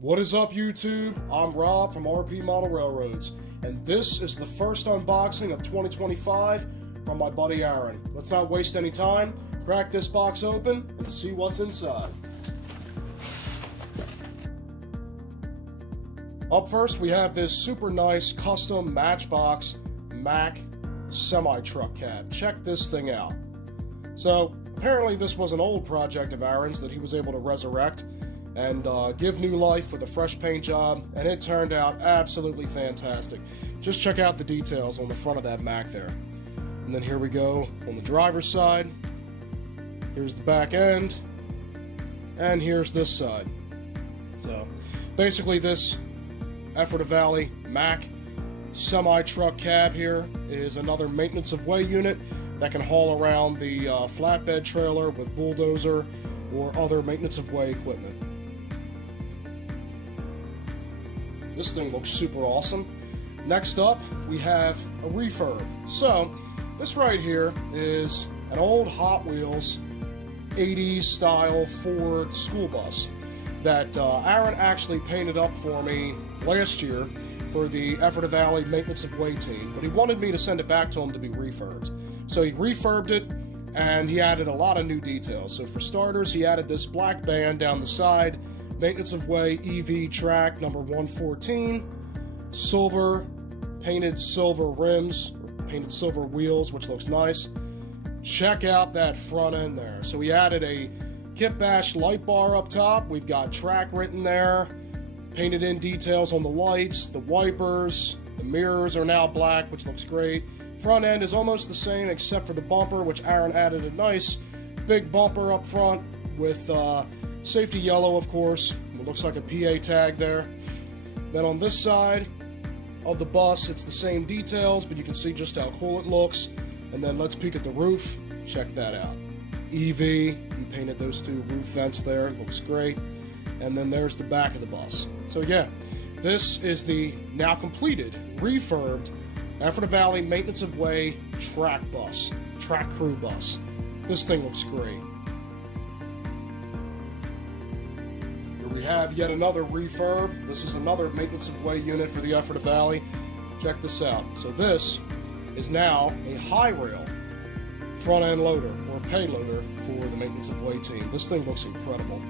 What is up, YouTube? I'm Rob from RP Model Railroads, and this is the first unboxing of 2025 from my buddy Aaron. Let's not waste any time, crack this box open, and see what's inside. Up first, we have this super nice custom Matchbox Mack semi-truck cab. Check this thing out. So, apparently this was an old project of Aaron's that he was able to resurrect and give new life with a fresh paint job, and it turned out absolutely fantastic. Just check out the details on the front of that Mack there. And then here we go on the driver's side. Here's the back end, and here's this side. So, basically this Ephrata Valley Mack semi-truck cab here is another maintenance of way unit that can haul around the flatbed trailer with bulldozer or other maintenance of way equipment. This thing looks super awesome. Next up, we have a refurb. So, this right here is an old Hot Wheels 80s style Ford school bus that Aaron actually painted up for me last year for the Ephrata Valley Maintenance of Way team, but he wanted me to send it back to him to be refurbed. So he refurbed it, and he added a lot of new details. So for starters, he added this black band down the side, Maintenance of Way EV track number 114, silver, painted silver rims, painted silver wheels, which looks nice. Check out that front end there. So we added a Kit Bash light bar up top. We've got track written there, painted in details on the lights, the wipers, the mirrors are now black, which looks great. Front end is almost the same except for the bumper, which Aaron added a nice big bumper up front with safety yellow, of course. It looks like a PA tag there. Then on this side of the bus, it's the same details, but you can see just how cool it looks. And then let's peek at the roof. Check that out. EV, he painted those two roof vents there. It looks great. And then there's the back of the bus. So again, this is the now completed, refurbed Ephrata Valley Maintenance of Way track bus, track crew bus. This thing looks great. Here we have yet another refurb. This is another Maintenance of Way unit for the Ephrata Valley. Check this out. So this is now a high rail front end loader or payloader for the Maintenance of Way team. This thing looks incredible.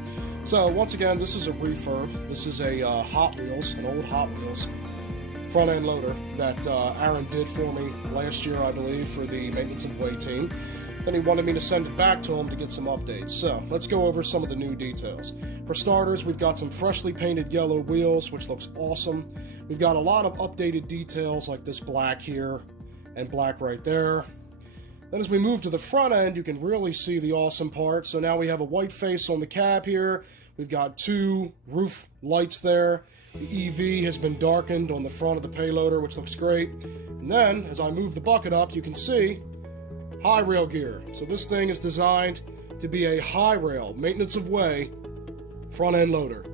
So once again, this is a refurb. This is a Hot Wheels, an old Hot Wheels front end loader that Aaron did for me last year, I believe, for the Maintenance of Way team. Then he wanted me to send it back to him to get some updates. So let's go over some of the new details. For starters, we've got some freshly painted yellow wheels, which looks awesome. We've got a lot of updated details like this black here and black right there. Then as we move to the front end, you can really see the awesome part. So now we have a white face on the cab here. We've got two roof lights there. The EV has been darkened on the front of the payloader, which looks great. And then, as I move the bucket up, you can see high rail gear. So this thing is designed to be a high rail, maintenance of way, front end loader.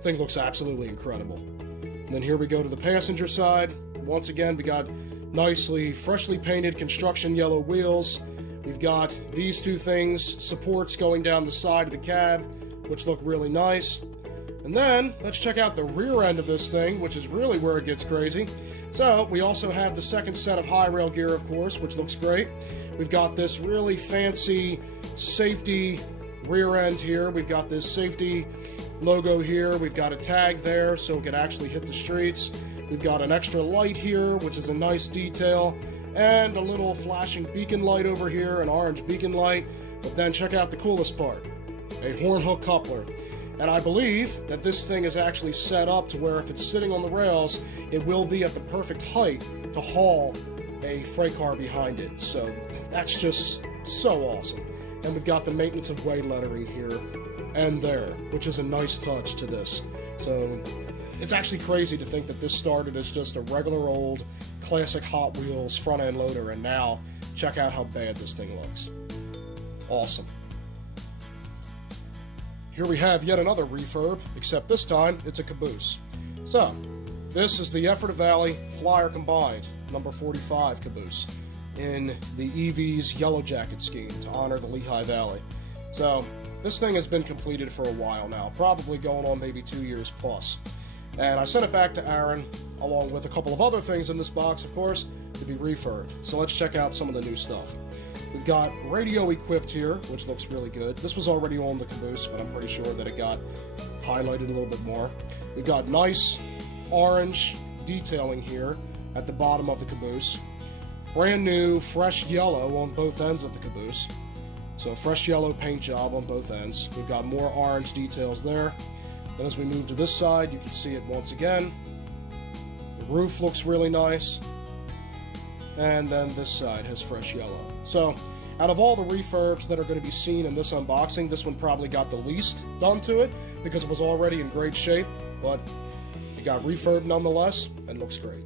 Thing looks absolutely incredible. And then here we go to the passenger side. Once again, we got nicely, freshly painted construction yellow wheels. We've got these two things, supports going down the side of the cab, which look really nice. And then, let's check out the rear end of this thing, which is really where it gets crazy. So, we also have the second set of high rail gear, of course, which looks great. We've got this really fancy safety rear end here. We've got this safety logo here. We've got a tag there so it can actually hit the streets. We've got an extra light here, which is a nice detail, and a little flashing beacon light over here, an orange beacon light. But then check out the coolest part, a horn hook coupler. And I believe that this thing is actually set up to where if it's sitting on the rails, it will be at the perfect height to haul a freight car behind it. So that's just so awesome. And we've got the Maintenance of Way lettering here and there, which is a nice touch to this. So it's actually crazy to think that this started as just a regular old classic Hot Wheels front end loader, and now check out how bad this thing looks. Awesome. Here we have yet another refurb, except this time it's a caboose. So, this is the Ephrata Valley Flyer Combined number 45 caboose in the EV's Yellow Jacket scheme to honor the Lehigh Valley. So, this thing has been completed for a while now, probably going on maybe 2 years plus. And I sent it back to Aaron, along with a couple of other things in this box, of course, to be refurbed. So let's check out some of the new stuff. We've got radio equipped here, which looks really good. This was already on the caboose, but I'm pretty sure that it got highlighted a little bit more. We've got nice orange detailing here at the bottom of the caboose. Brand new fresh yellow on both ends of the caboose. So fresh yellow paint job on both ends. We've got more orange details there. Then as we move to this side, you can see it once again. The roof looks really nice. And then this side has fresh yellow. So out of all the refurbs that are going to be seen in this unboxing, this one probably got the least done to it because it was already in great shape, but it got refurbed nonetheless and looks great.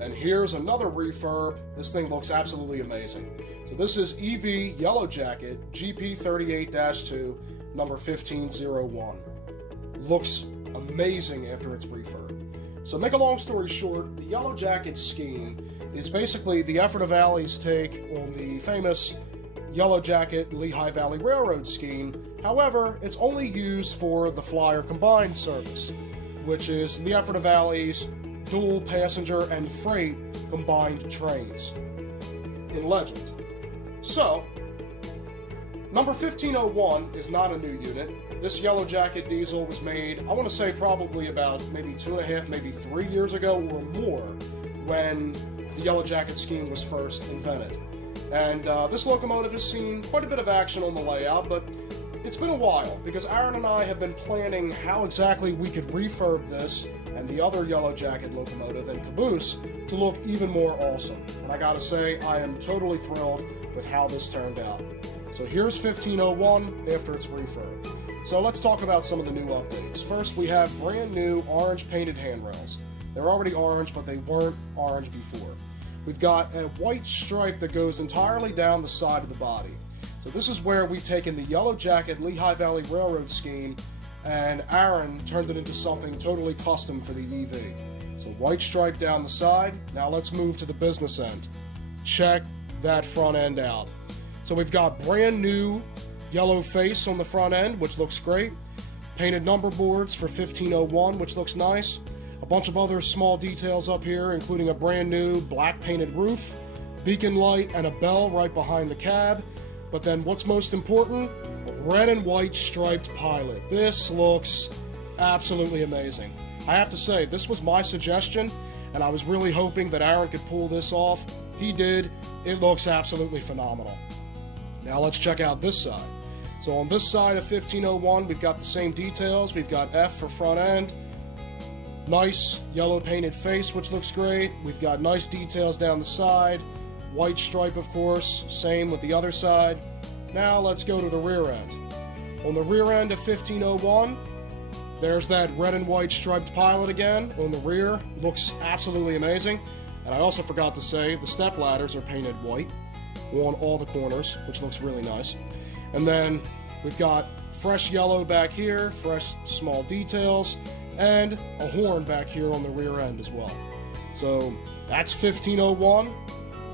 And here's another refurb. This thing looks absolutely amazing. So this is EV Yellow Jacket GP38-2 number 1501. Looks amazing after it's refurb. So make a long story short, the Yellow Jacket scheme is basically the Effort of Valley's take on the famous Yellow Jacket Lehigh Valley Railroad scheme. However, it's only used for the Flyer Combined service, which is the Effort of Valley's dual passenger and freight combined trains in legend. So, number 1501 is not a new unit. This Yellow Jacket diesel was made, I want to say probably about maybe 2.5, maybe 3 years ago or more when the Yellow Jacket scheme was first invented. And this locomotive has seen quite a bit of action on the layout, but it's been a while because Aaron and I have been planning how exactly we could refurb this and the other Yellow Jacket locomotive and caboose to look even more awesome. And I gotta say, I am totally thrilled with how this turned out. So here's 1501 after it's refurbed. So let's talk about some of the new updates. First, we have brand new orange painted handrails. They're already orange, but they weren't orange before. We've got a white stripe that goes entirely down the side of the body. So this is where we've taken the Yellow Jacket Lehigh Valley Railroad scheme and Aaron turned it into something totally custom for the EV. So white stripe down the side. Now let's move to the business end. Check that front end out. So we've got brand new yellow face on the front end, which looks great. Painted number boards for 1501, which looks nice. A bunch of other small details up here, including a brand new black painted roof, beacon light, and a bell right behind the cab. But then what's most important, a red and white striped pilot. This looks absolutely amazing. I have to say, this was my suggestion, and I was really hoping that Aaron could pull this off. He did. It looks absolutely phenomenal. Now let's check out this side. So on this side of 1501, we've got the same details. We've got F for front end. Nice yellow painted face, which looks great. We've got nice details down the side. White stripe, of course. Same with the other side. Now let's go to the rear end. On the rear end of 1501, there's that red and white striped pilot again on the rear. Looks absolutely amazing. And I also forgot to say, the step ladders are painted white on all the corners, which looks really nice. And then we've got fresh yellow back here, fresh small details, and a horn back here on the rear end as well. So that's 1501,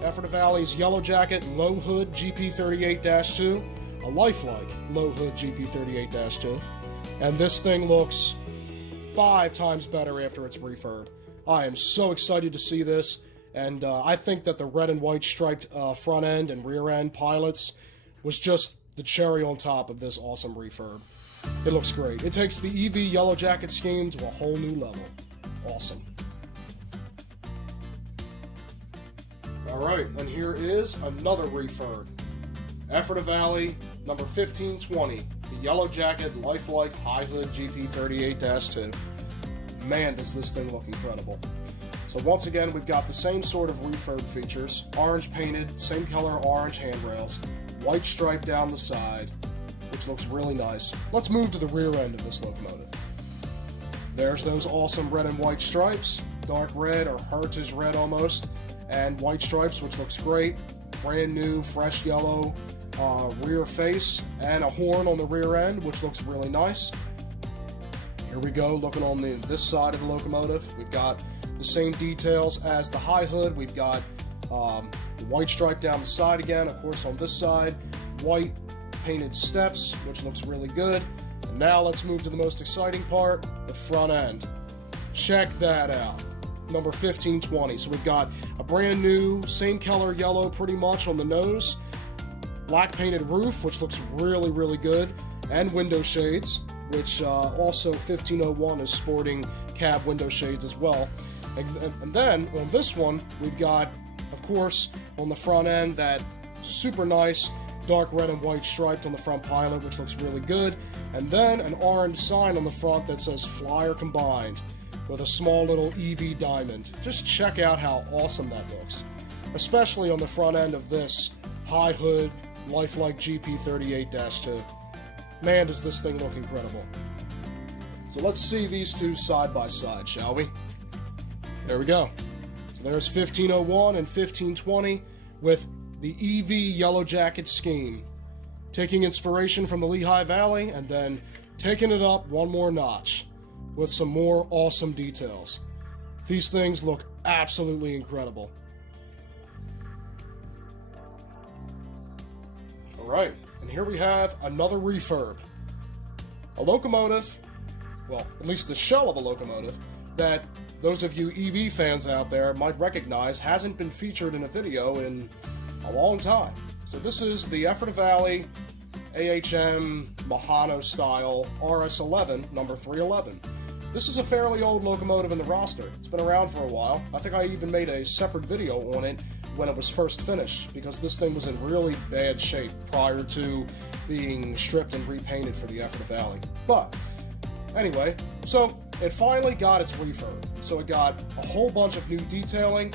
Effort of Valley's Yellow Jacket Low Hood GP38-2, a lifelike Low Hood GP38-2, and this thing looks 5 times better after it's refurb. I am so excited to see this, and I think that the red and white striped front end and rear end pilots was just the cherry on top of this awesome refurb. It looks great. It takes the EV Yellow Jacket scheme to a whole new level. Awesome. Alright, and here is another refurb. Effort of Valley, number 1520, the Yellow Jacket Lifelike High Hood GP38-2. Man, does this thing look incredible. So once again, we've got the same sort of refurb features. Orange painted, same color orange handrails, white stripe down the side, which looks really nice. Let's move to the rear end of this locomotive. There's those awesome red and white stripes, dark red or heritage red almost, and white stripes, which looks great. Brand new, fresh yellow rear face, and a horn on the rear end, which looks really nice. Here we go, looking on this side of the locomotive. We've got the same details as the high hood. We've got the white stripe down the side again. Of course, on this side, white painted steps, which looks really good. And now let's move to the most exciting part, the front end. Check that out. Number 1520. So we've got a brand new, same color yellow pretty much on the nose, black painted roof, which looks really, really good, and window shades, which also 1501 is sporting cab window shades as well. And then on this one, we've got, of course, on the front end, that super nice dark red and white striped on the front pilot, which looks really good. And then an orange sign on the front that says Flyer Combined with a small little EV diamond. Just check out how awesome that looks, especially on the front end of this high hood, lifelike GP38-2. Man, does this thing look incredible. So let's see these two side by side, shall we? There we go. So there's 1501 and 1520 with the EV Yellow Jacket scheme. Taking inspiration from the Lehigh Valley and then taking it up one more notch with some more awesome details. These things look absolutely incredible. Alright, and here we have another refurb. A locomotive, well, at least the shell of a locomotive, that those of you EV fans out there might recognize hasn't been featured in a video in a long time. So this is the Ephrata Valley AHM Mahano style RS11 number 311. This is a fairly old locomotive in the roster. It's been around for a while. I think I even made a separate video on it when it was first finished, because this thing was in really bad shape prior to being stripped and repainted for the Ephrata Valley. But anyway, so it finally got its refurb. So it got a whole bunch of new detailing.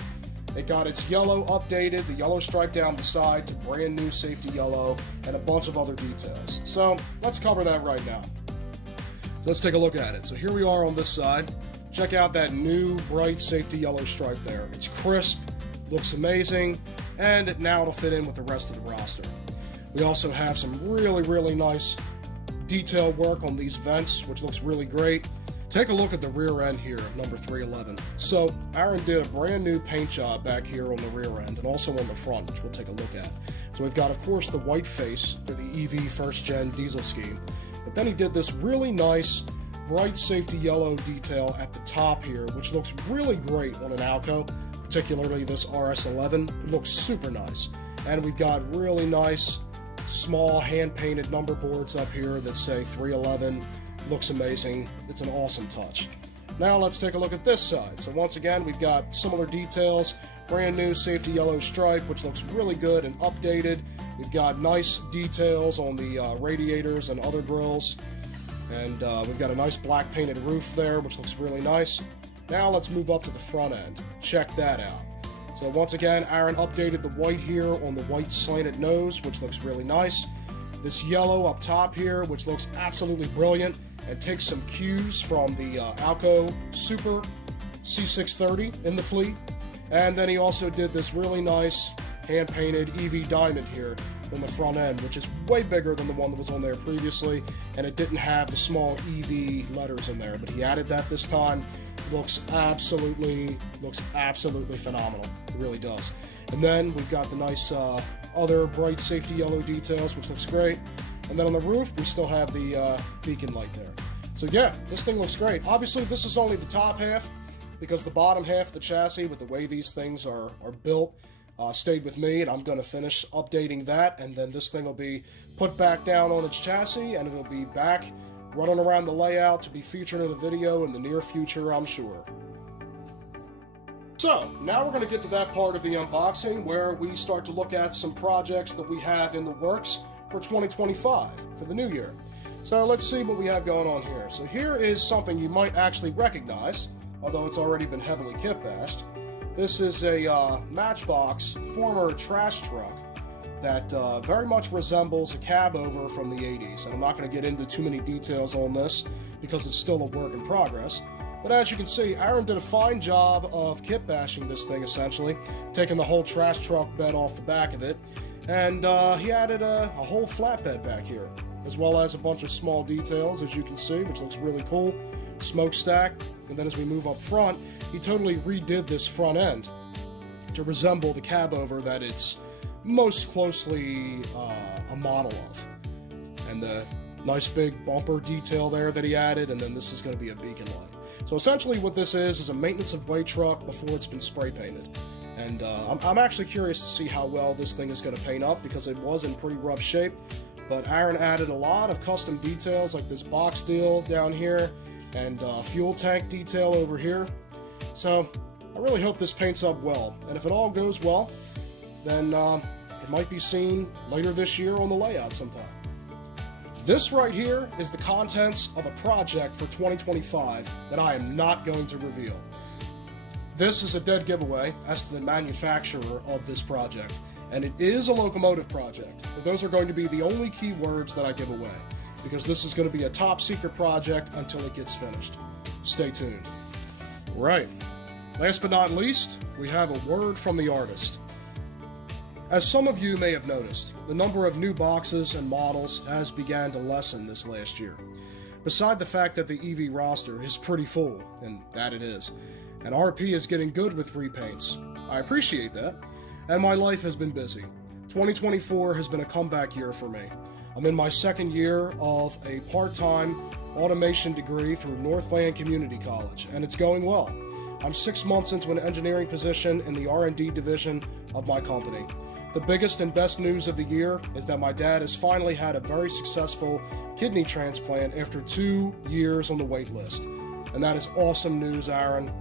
It got its yellow updated, the yellow stripe down the side to brand new safety yellow, and a bunch of other details. So let's cover that right now. So let's take a look at it. So here we are on this side. Check out that new bright safety yellow stripe there. It's crisp, looks amazing, and now it'll fit in with the rest of the roster. We also have some really, really nice detail work on these vents, which looks really great. Take a look at the rear end here of number 311. So Aaron did a brand new paint job back here on the rear end and also on the front, which we'll take a look at. So we've got, of course, the white face for the EV first-gen diesel scheme. But then he did this really nice bright safety yellow detail at the top here, which looks really great on an Alco, particularly this RS11. It looks super nice. And we've got really nice small hand-painted number boards up here that say 311. Looks amazing. It's an awesome touch. Now let's take a look at this side. So once again, we've got similar details, brand new safety yellow stripe, which looks really good and updated. We've got nice details on the radiators and other grills. And we've got a nice black painted roof there, which looks really nice. Now let's move up to the front end. Check that out. So once again, Aaron updated the white here on the white slanted nose, which looks really nice. This yellow up top here, which looks absolutely brilliant, and takes some cues from the Alco Super C630 in the fleet. And then he also did this really nice hand-painted EV diamond here on the front end, which is way bigger than the one that was on there previously, and it didn't have the small EV letters in there, but he added that this time. Looks absolutely phenomenal. It really does. And then we've got the nice other bright safety yellow details, which looks great. And then on the roof, we still have the beacon light there. So yeah, this thing looks great. Obviously, this is only the top half, because the bottom half of the chassis, with the way these things are built, stayed with me, and I'm going to finish updating that, and then this thing will be put back down on its chassis, and it'll be back running around the layout to be featured in a video in the near future, I'm sure. So, now we're going to get to that part of the unboxing where we start to look at some projects that we have in the works for 2025, for the new year. So let's see what we have going on here. So here is something you might actually recognize, although it's already been heavily kit bashed. This is a Matchbox former trash truck that very much resembles a cab over from the 80s. And I'm not going to get into too many details on this because it's still a work in progress. But as you can see, Aaron did a fine job of kit bashing this thing, essentially, taking the whole trash truck bed off the back of it. And he added a whole flatbed back here, as well as a bunch of small details, as you can see, which looks really cool. Smokestack. And then as we move up front, he totally redid this front end to resemble the cab over that it's most closely a model of. and the nice big bumper detail there that he added, and then this is going to be a beacon light. So essentially what this is a maintenance of way truck before it's been spray painted. And I'm actually curious to see how well this thing is going to paint up, because it was in pretty rough shape. But Aaron added a lot of custom details, like this box deal down here, and fuel tank detail over here. So I really hope this paints up well. And if it all goes well, then it might be seen later this year on the layout sometime. This right here is the contents of a project for 2025 that I am not going to reveal. This is a dead giveaway as to the manufacturer of this project, and it is a locomotive project, but those are going to be the only key words that I give away, because this is going to be a top secret project until it gets finished. Stay tuned. Right. Last but not least, we have a word from the artist. As some of you may have noticed, the number of new boxes and models has began to lessen this last year. Beside the fact that the EV roster is pretty full, and that it is, and RP is getting good with repaints. I appreciate that, and my life has been busy. 2024 has been a comeback year for me. I'm in my second year of a part-time automation degree through Northland Community College, and it's going well. I'm 6 months into an engineering position in the R&D division of my company. The biggest and best news of the year is that my dad has finally had a very successful kidney transplant after 2 years on the wait list. And that is awesome news, Aaron.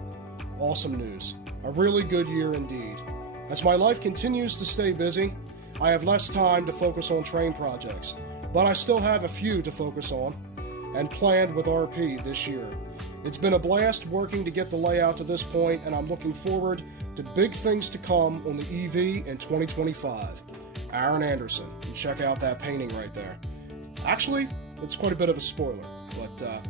Awesome news. A really good year indeed. As my life continues to stay busy, I have less time to focus on train projects, but I still have a few to focus on and planned with RP this year. It's been a blast working to get the layout to this point, and I'm looking forward to big things to come on the EV in 2025. Aaron Anderson. And check out that painting right there. Actually, it's quite a bit of a spoiler, but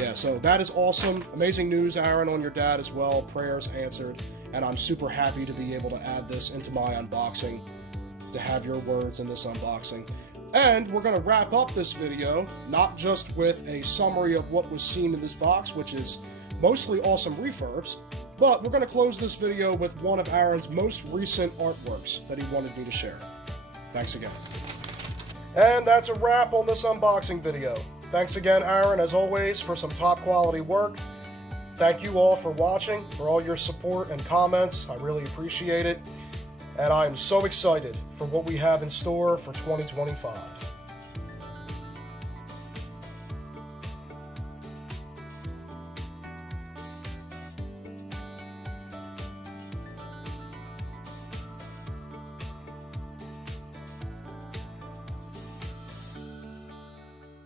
yeah, so that is awesome. Amazing news, Aaron, on your dad as well. Prayers answered, and I'm super happy to be able to add this into my unboxing, to have your words in this unboxing. And we're going to wrap up this video, not just with a summary of what was seen in this box, which is mostly awesome refurbs, but we're going to close this video with one of Aaron's most recent artworks that he wanted me to share. Thanks again. And that's a wrap on this unboxing video. Thanks again, Aaron, as always, for some top quality work. Thank you all for watching, for all your support and comments. I really appreciate it. And I am so excited for what we have in store for 2025.